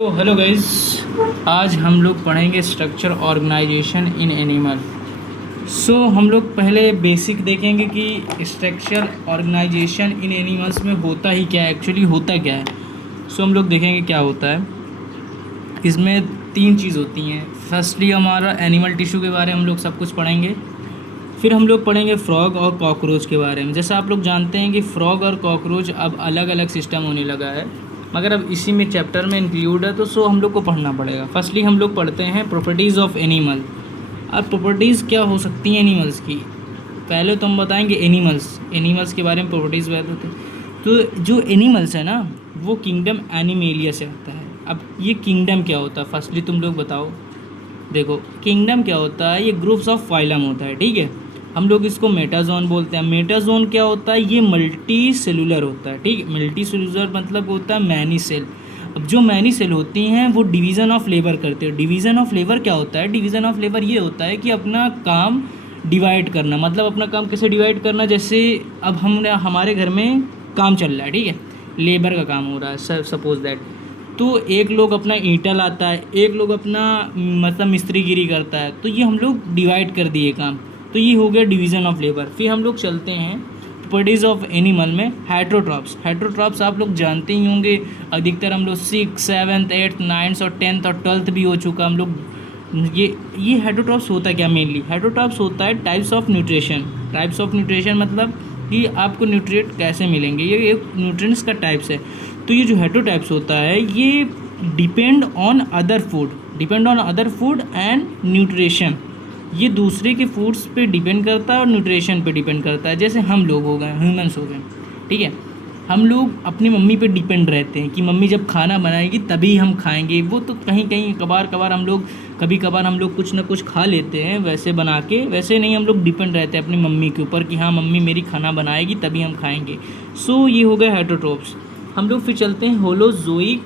तो hello guys, आज हम लोग पढ़ेंगे स्ट्रक्चर ऑर्गेनाइजेशन इन एनिमल। हम लोग पहले बेसिक देखेंगे कि स्ट्रक्चर ऑर्गेनाइजेशन इन एनिमल्स में होता ही क्या है, एक्चुअली होता क्या है। हम लोग देखेंगे क्या होता है। इसमें तीन चीज़ होती हैं। फर्स्टली हमारा एनिमल टिश्यू के बारे में हम लोग सब कुछ पढ़ेंगे। फिर हम लोग पढ़ेंगे फ्रॉग और कॉकरोच के बारे में। जैसा आप लोग जानते हैं कि फ्रॉग और कॉकरोच अब अलग अलग सिस्टम होने लगा है, मगर अब इसी में चैप्टर में इंक्लूड है, तो हम लोग को पढ़ना पड़ेगा। फर्स्टली हम लोग पढ़ते हैं प्रॉपर्टीज़ ऑफ एनिमल। अब प्रॉपर्टीज़ क्या हो सकती हैं एनिमल्स की। पहले तो हम बताएंगे एनिमल्स के बारे में प्रॉपर्टीज़ बात होते हैं। तो जो एनिमल्स है ना, वो किंगडम एनिमेलिया से आता है। अब ये किंगडम क्या होता है, फर्स्टली तुम लोग बताओ। देखो, किंगडम क्या होता है, ये ग्रुप्स ऑफ फाइलम होता है, ठीक है। हम लोग इसको मेटाजोन बोलते हैं। मेटाजोन क्या होता है, ये मल्टी सेलुलर होता है, ठीक है। मल्टी सेलुलर मतलब होता है मैनी सेल। अब जो मैनी सेल होती हैं वो डिवीज़न ऑफ लेबर करते हैं। डिवीज़न ऑफ लेबर क्या होता है, डिवीज़न ऑफ लेबर ये होता है कि अपना काम डिवाइड करना। मतलब अपना काम कैसे डिवाइड करना, जैसे अब हमारे घर में काम चल रहा है, ठीक है, लेबर का काम हो रहा है, सपोज दैट। तो एक लोग अपना ईंटा लाता है, एक लोग अपना मतलब मिस्त्रीगिरी करता है, तो ये हम लोग डिवाइड कर दिए काम। तो ये हो गया डिवीज़न ऑफ लेबर। फिर हम लोग चलते हैं प्रॉपर्टीज़ ऑफ एनिमल में। हेट्रोट्रॉप्स आप लोग जानते ही होंगे। अधिकतर हम लोग 6, 7, 8, 9 और 10 और 12 भी हो चुका हम लोग। ये हेट्रोट्रॉप्स होता है क्या, मेनली हेट्रोट्रॉप्स होता है टाइप्स ऑफ न्यूट्रिशन मतलब कि आपको न्यूट्रिएंट कैसे मिलेंगे, ये एक न्यूट्रिएंट्स का टाइप्स है। तो ये जो हेट्रोटाइप्स होता है ये depend on other food and nutrition. ये दूसरे के फूड्स पे डिपेंड करता है और न्यूट्रिशन पे डिपेंड करता है। जैसे हम लोग हो गए, ह्यूमंस हो गए, ठीक है। हम लोग अपनी मम्मी पे डिपेंड रहते हैं कि मम्मी जब खाना बनाएगी तभी हम खाएंगे। वो तो कहीं कभार हम लोग कभी कभार हम लोग कुछ ना कुछ खा लेते हैं वैसे बना के, वैसे नहीं हम लोग डिपेंड रहते हैं अपनी मम्मी के ऊपर कि हाँ मम्मी मेरी खाना बनाएगी तभी हम खाएंगे। ये हो गया हेट्रोट्रॉप्स। हम लोग फिर चलते हैं होलोजोइक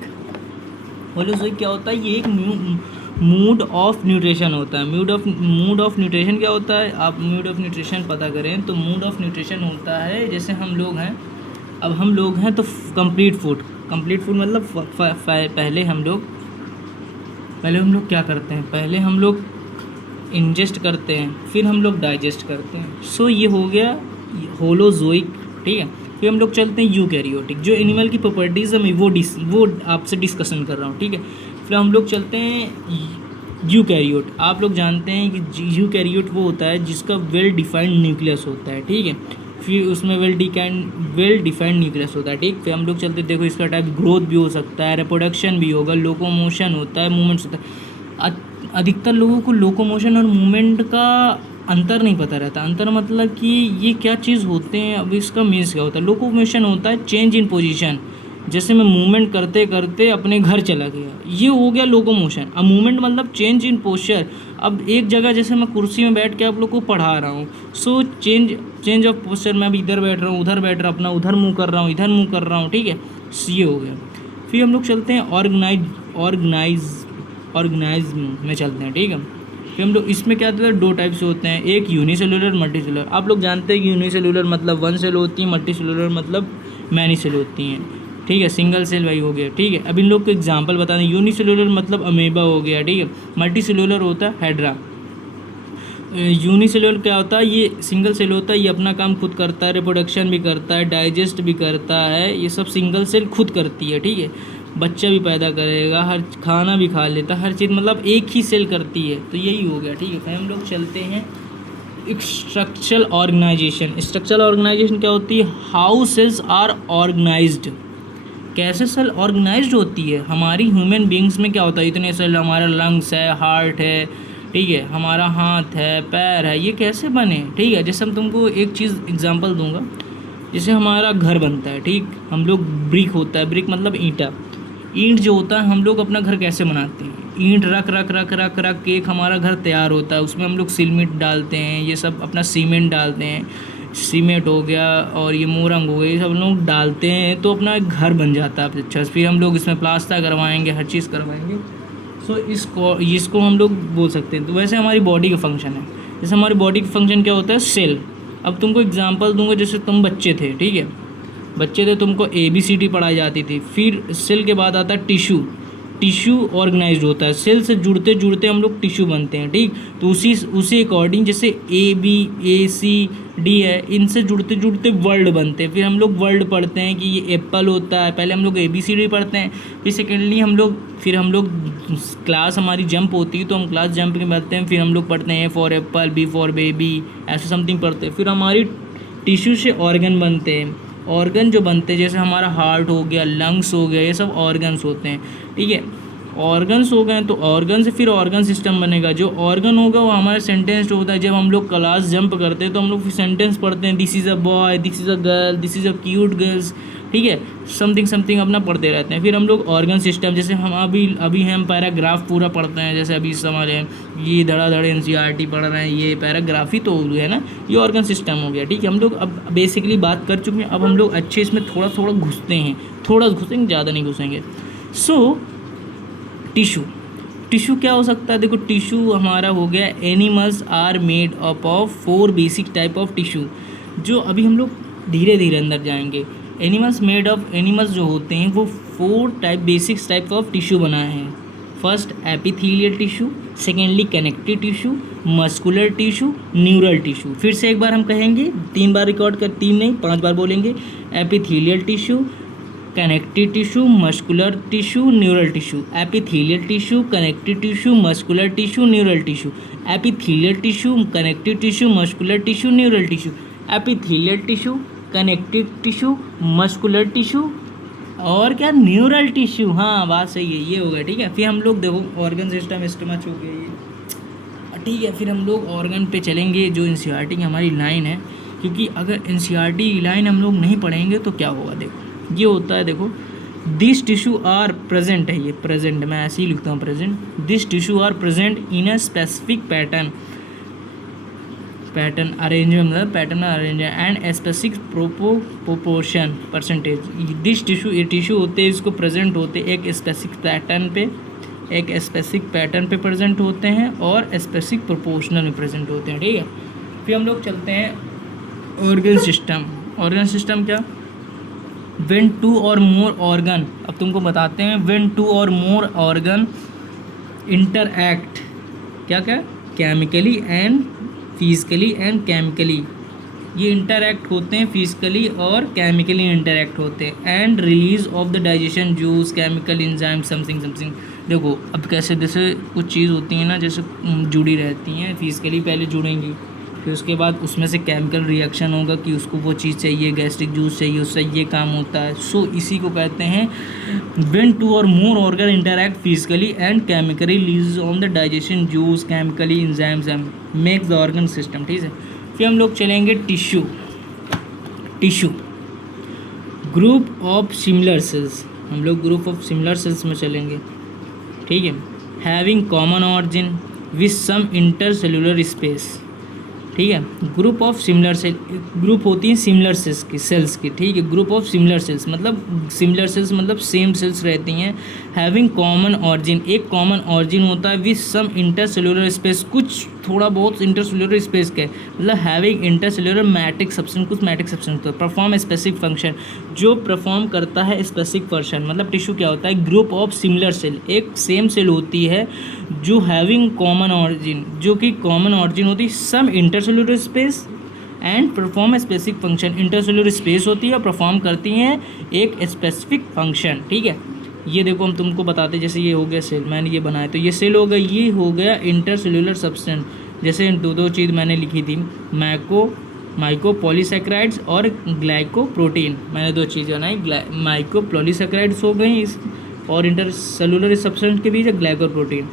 क्या होता है, ये एक मूड ऑफ न्यूट्रिशन होता है। मूड ऑफ न्यूट्रिशन क्या होता है, आप मूड ऑफ न्यूट्रिशन पता करें तो मूड ऑफ न्यूट्रिशन होता है, जैसे हम लोग हैं, अब हम लोग हैं तो कंप्लीट फूड मतलब पहले हम लोग क्या करते हैं, पहले हम लोग इंजेस्ट करते हैं, फिर हम लोग डाइजेस्ट करते हैं। ये हो गया होलोजोइक, ठीक है। फिर हम लोग चलते हैं यूकैरियोटिक। जो एनिमल की प्रॉपर्टीज़ है मैं वो आपसे डिस्कशन कर रहा हूँ, ठीक है। फिर हम लोग चलते हैं यूकैरियोट। आप लोग जानते हैं कि यूकैरियोट वो होता है जिसका वेल डिफाइंड न्यूक्लियस होता है, ठीक है। फिर उसमें वेल डिफाइंड न्यूक्लियस होता है, ठीक। फिर हम लोग चलते देखो, इसका टाइप ग्रोथ भी हो सकता है, रिप्रोडक्शन भी होगा, लोकोमोशन होता है, मूवमेंट्स होता है। अधिकतर लोगों को लोकोमोशन और मूवमेंट का अंतर नहीं पता रहता। अंतर मतलब कि ये क्या चीज़ होते हैं। अब इसका मीन्स क्या होता है। लोकोमोशन होता है चेंज इन पोजीशन, जैसे मैं मूवमेंट करते करते अपने घर चला गया, ये हो गया लोकोमोशन। अब मूवमेंट मतलब चेंज इन पोस्चर। अब एक जगह जैसे मैं कुर्सी में बैठ के आप लोग को पढ़ा रहा हूँ, चेंज ऑफ पोस्चर। मैं अभी इधर बैठ रहा हूँ, उधर बैठ रहा हूँ, अपना उधर मुँह कर रहा हूँ, इधर मुँह कर रहा हूँ, ठीक है। ये हो गया। फिर हम लोग चलते हैं ऑर्गेनाइज में चलते हैं, ठीक है। फिर हम लोग इसमें क्या होता है, दो टाइप्स होते हैं, एक यूनिसेलुलर, मल्टी सेलुलर। आप लोग जानते हैं कि यूनिसेलुलर मतलब 1 सेल होती है, मल्टी सेलुलर मतलब मैनी सेल होती हैं, ठीक है। सिंगल सेल वही हो गया, ठीक है। अब इन लोग को एग्जांपल बता दें। यूनिसेलुलर मतलब अमीबा हो गया, ठीक है। मल्टी सेलुलर होता है हाइड्रा। यूनिसेलुलर क्या होता है, ये सिंगल सेल होता है, ये अपना काम खुद करता है, रिप्रोडक्शन भी करता है, डाइजेस्ट भी करता है, ये सब सिंगल सेल खुद करती है, ठीक है। बच्चा भी पैदा करेगा, हर खाना भी खा लेता, हर चीज़ मतलब एक ही सेल करती है। तो यही हो गया, ठीक है। फिर हम लोग चलते हैं स्ट्रक्चरल ऑर्गेनाइजेशन क्या होती है, हाउ सेल्स आर ऑर्गेनाइज्ड, कैसे सेल ऑर्गेनाइज्ड होती है। हमारी ह्यूमन बींग्स में क्या होता है, इतने सेल, हमारा लंग्स है, हार्ट है, ठीक है, हमारा हाथ है, पैर है, ये कैसे बने, ठीक है। जैसे हम तुमको एक चीज़ एग्जांपल दूंगा, जैसे हमारा घर बनता है, ठीक, हम लोग ब्रिक होता है, ब्रिक मतलब ईंट जो होता है, हम लोग अपना घर कैसे बनाते हैं, ईंट रख के एक हमारा घर तैयार होता है, उसमें हम लोग सिलमिट डालते हैं, ये सब अपना सीमेंट डालते हैं, सीमेंट हो गया और ये मोरंग हो गया, ये सब लोग डालते हैं तो अपना एक घर बन जाता है अच्छा। फिर हम लोग इसमें प्लास्टर करवाएंगे, हर चीज़ करवाएंगे। इसको हम लोग बोल सकते हैं। तो वैसे हमारी बॉडी का फंक्शन है, जैसे हमारी बॉडी का फंक्शन क्या होता है, सेल। अब तुमको एग्जांपल दूंगा, जैसे तुम बच्चे थे, ठीक है, तुमको ABCD पढ़ाई जाती थी। फिर सेल के बाद आता है टिश्यू, टिश्यू ऑर्गेनाइज्ड होता है। सेल से जुड़ते जुड़ते हम लोग टिश्यू बनते हैं, ठीक। तो उसी अकॉर्डिंग जैसे ABACD है, इनसे जुड़ते जुड़ते वर्ड बनते हैं। फिर हम लोग वर्ड पढ़ते हैं कि ये एप्पल होता है, पहले हम लोग ABCD पढ़ते हैं, फिर सेकेंडली हम लोग क्लास हमारी जंप होती है तो हम क्लास जंप के पढ़ते हैं। फिर हम लोग पढ़ते हैं A for Apple, B for baby, ऐसे समथिंग पढ़ते हैं। फिर हमारी टिश्यू से ऑर्गन बनते हैं। ऑर्गन जो बनते हैं जैसे हमारा हार्ट हो गया, लंग्स हो गया, ये सब ऑर्गन्स होते हैं, ठीक है। ऑर्गन्स हो गए तो ऑर्गन से फिर ऑर्गन सिस्टम बनेगा। जो ऑर्गन होगा वो हमारा सेंटेंस होता है। जब हम लोग क्लास जंप करते हैं तो हम लोग फिर सेंटेंस पढ़ते हैं, this is a boy, this is a girl, this is a cute girls, ठीक है। समथिंग समथिंग अपना पढ़ते रहते हैं। फिर हम लोग ऑर्गन सिस्टम, जैसे हम अभी हम पैराग्राफ पूरा पढ़ते हैं, जैसे अभी समझ रहे हैं ये धड़ाधड़ NCERT पढ़ रहे हैं, ये पैराग्राफ ही तो है ना, ये ऑर्गन सिस्टम हो गया, ठीक है। हम लोग अब बेसिकली बात कर चुके हैं, अब हम लोग अच्छे इसमें थोड़ा थोड़ा घुसते हैं, थोड़ा घुसेंगे, ज़्यादा नहीं घुसेंगे। सो टिश्यू क्या हो सकता है? देखो टिश्यू हमारा हो गया, animals are made up of 4 basic type of tissue. जो अभी हम लोग धीरे धीरे अंदर जाएंगे। एनिमल्स जो होते हैं वो 4 बेसिक टाइप ऑफ टिश्यू बनाए हैं। First epithelial tissue, secondly connective tissue, muscular tissue, neural tissue. फिर से एक बार हम कहेंगे, 3 बार रिकॉर्ड कर, 3 नहीं 5 बार बोलेंगे। Epithelial tissue, connective tissue, muscular tissue, neural tissue. Epithelial tissue, connective tissue, muscular tissue, neural tissue. Epithelial tissue, connective tissue, muscular tissue, neural tissue. Epithelial tissue, connective tissue, muscular tissue और क्या, neural tissue. हाँ बात सही है, ये हो गया, ठीक है। फिर हम लोग देखो ऑर्गन सिस्टम स्टमच हो गया ये, ठीक है। फिर हम लोग ऑर्गन पे चलेंगे, जो NCERT की हमारी लाइन है, क्योंकि अगर NCERT की लाइन हम लोग नहीं पढ़ेंगे तो क्या होगा। देखो ये होता है, देखो दिस टिश्यू आर प्रेजेंट है, ये प्रेजेंट मैं ऐसे ही लिखता हूँ present. This tissue are present in a specific pattern arrangement, मतलब pattern arrange and specific proportion percentage. This tissue, ये टिश्यू होते हैं, इसको प्रेजेंट होते एक स्पेसिफिक पैटर्न पे प्रेजेंट होते हैं और स्पेसिफिक प्रोपोर्शनल में प्रेजेंट होते हैं, ठीक है। फिर हम लोग चलते हैं ऑर्गन सिस्टम क्या, व्हेन 2 और मोर ऑर्गन, अब तुमको बताते हैं, व्हेन 2 और मोर ऑर्गन इंटरएक्ट, क्या chemically and physically and chemically, ये इंटरएक्ट होते हैं, फिजिकली और केमिकली इंटरएक्ट होते हैं। And release of the digestion juice, chemical enzyme, something. देखो अब कैसे, जैसे कुछ चीज़ होती है ना, जैसे जुड़ी रहती हैं, फिजिकली पहले जुड़ेंगी, फिर उसके बाद उसमें से केमिकल रिएक्शन होगा कि उसको वो चीज़ चाहिए, गैस्ट्रिक जूस चाहिए, उससे ये काम होता है। सो इसी को कहते हैं when 2 or more organ interact physically and chemically release on the digestion juice, chemically enzymes makes the organ system, ठीक है। फिर हम लोग चलेंगे tissue group of similar cells, हम लोग ग्रुप ऑफ सिमिलर सेल्स में चलेंगे, ठीक है। Having common origin with some intercellular space, ठीक है। Group of similar cell, group होती है सिमिलर सेल्स की, ठीक है। ग्रुप ऑफ सिमिलर सेल्स मतलब सेम सेल्स रहती हैं। हैविंग कॉमन ऑरिजिन, एक कॉमन ऑरिजिन होता है, विथ सम इंटरसेलुलर स्पेस, कुछ थोड़ा बहुत इंटरसेलुलर स्पेस का है, मतलब हैविंग इंटरसेलुलर मैट्रिक सब्सटेंस, कुछ मैट्रिक सब्सटेंस होता है। परफॉर्म स्पेसिफिक फंक्शन, जो परफॉर्म करता है स्पेसिफिक फंक्शन, मतलब टिश्यू क्या होता है, ग्रुप ऑफ सिमिलर सेल, एक सेम सेल होती है जो हैविंग कॉमन ऑरिजिन, जो कि कॉमन ऑरिजिन होती है, some intercellular space and perform specific function, intercellular space होती है और परफॉर्म करती हैं एक स्पेसिफिक फंक्शन, ठीक है। ये देखो हम तुमको बताते, जैसे ये हो गया सेल, मैंने ये बनाया तो ये सेल हो गया, ये हो गया इंटरसेलुलर सब्सटेंस। जैसे दो चीज़ मैंने लिखी थी, माइकोपॉलीसैकेराइड्स और ग्लाइकोप्रोटीन, मैंने 2 चीज़ बनाई, माइकोपॉलीसैकेराइड्स हो गई इस, और इंटरसेलुलर सब्सटेंस के बीच ग्लाइकोप्रोटीन,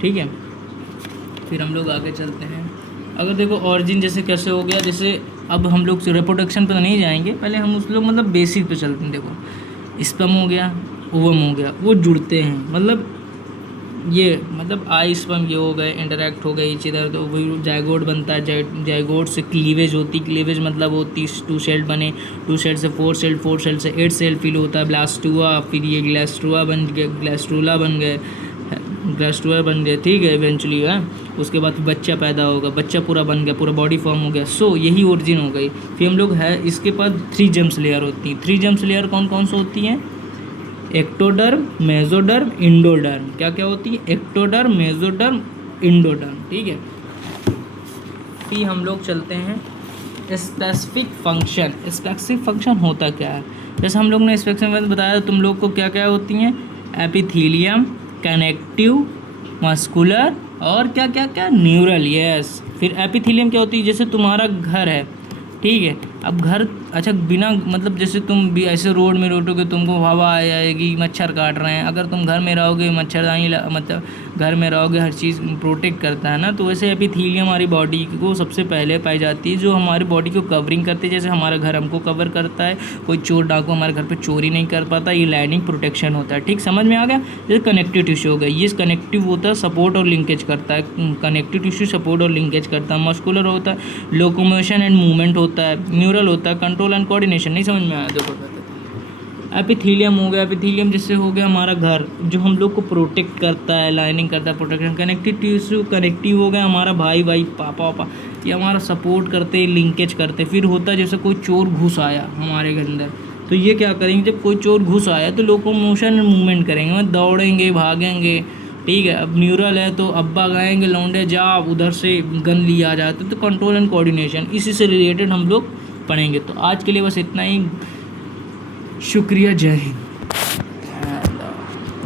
ठीक है। फिर हम लोग आगे चलते हैं। अगर देखो ऑरिजिन जैसे कैसे हो गया, जैसे अब हम लोग रिप्रोडक्शन पे तो नहीं जाएंगे, पहले हम उस लोग मतलब बेसिक पे चलते हैं। देखो स्पर्म हो गया, ओवम हो गया, वो जुड़ते हैं, मतलब ये मतलब आई स्पर्म ये हो गए, इंटरैक्ट हो गए इस इधर, तो वही जाइगोट बनता है। जाइगोट से क्लीवेज होती, क्लीवेज मतलब होती 2 सेल बने, 2 सेल से 4 सेल, 4 सेल से 8 सेल फिल होता है, ब्लास्टुआ, फिर ये ग्लास्ट्रुआ बन गए, ग्लास्ट्रुला बन गए, ठीक है इवेंचुअली है। उसके बाद बच्चा पैदा होगा, बच्चा पूरा बन गया, पूरा बॉडी फॉर्म हो गया। सो यही ओरिजिन हो गई। फिर हम लोग है, इसके पास 3 जर्म्स लेयर होती हैं। 3 जर्म्स लेयर कौन कौन सी होती हैं, एक्टोडर्म, मेसोडर्म, इंडोडर्म। क्या क्या होती है? Ectoderm, mesoderm, endoderm. ठीक है, फिर हम लोग चलते हैं स्पेसिफिक फंक्शन। स्पेसिफिक फंक्शन होता क्या है? जैसे हम लोग ने स्पेसिफिक फंक्शन बताया तुम लोग को क्या क्या होती हैं, एपिथीलियम, कनेक्टिव, मस्कुलर और क्या क्या क्या न्यूरल। यस, फिर एपिथीलियम क्या होती है? जैसे तुम्हारा घर है, ठीक है, अब घर, अच्छा बिना मतलब जैसे तुम भी ऐसे रोड में रोटोगे, तुमको हवा आ जाएगी, मच्छर काट रहे हैं, अगर तुम घर में रहोगे मच्छरदानी मतलब घर में रहोगे, हर चीज़ प्रोटेक्ट करता है ना, तो वैसे एपिथीलियम हमारी बॉडी को सबसे पहले पाई जाती है, जो हमारी बॉडी को कवरिंग करती है। जैसे हमारा घर हमको कवर करता है, कोई चोर डाकू हमारे घर पे चोरी नहीं कर पाता, ये लाइनिंग प्रोटेक्शन होता है। ठीक, समझ में आ गया? जैसे कनेक्टिव टिश्यू हो गया, ये कनेक्टिव होता है, सपोर्ट और लिंकेज करता है। कनेक्टिव टिश्यू सपोर्ट और लिंकेज करता है। मस्कुलर होता है, लोकोमोशन एंड मूवमेंट होता है। न्यूरल होता है, कंट्रोल एंड कोऑर्डिनेशन। नहीं समझ में आया? देखो, एपिथीलियम हो गया, एपिथीलियम जिससे हो गया हमारा घर, जो हम लोग को प्रोटेक्ट करता है, लाइनिंग करता है, प्रोटेक्शन। कनेक्टिव टिश्यू, कनेक्टिव हो गया हमारा भाई पापा वापा, ये हमारा सपोर्ट करते हैं, लिंकेज करते हैं। फिर होता है जैसे कोई चोर घुस आया हमारे घर अंदर, तो ये क्या करेंगे? जब कोई चोर घुस आया तो लोकोमोशन एंड मूवमेंट करेंगे, मतलब दौड़ेंगे, भागेंगे। ठीक है, अब न्यूरल है तो अब्बा गाएंगे, लौंडे जा, उधर से गन लिया जाता है। तो कंट्रोल एंड कोऑर्डिनेशन, इसी से रिलेटेड हम लोग पढ़ेंगे। तो आज के लिए बस इतना ही। शुक्रिया, जय हिंद।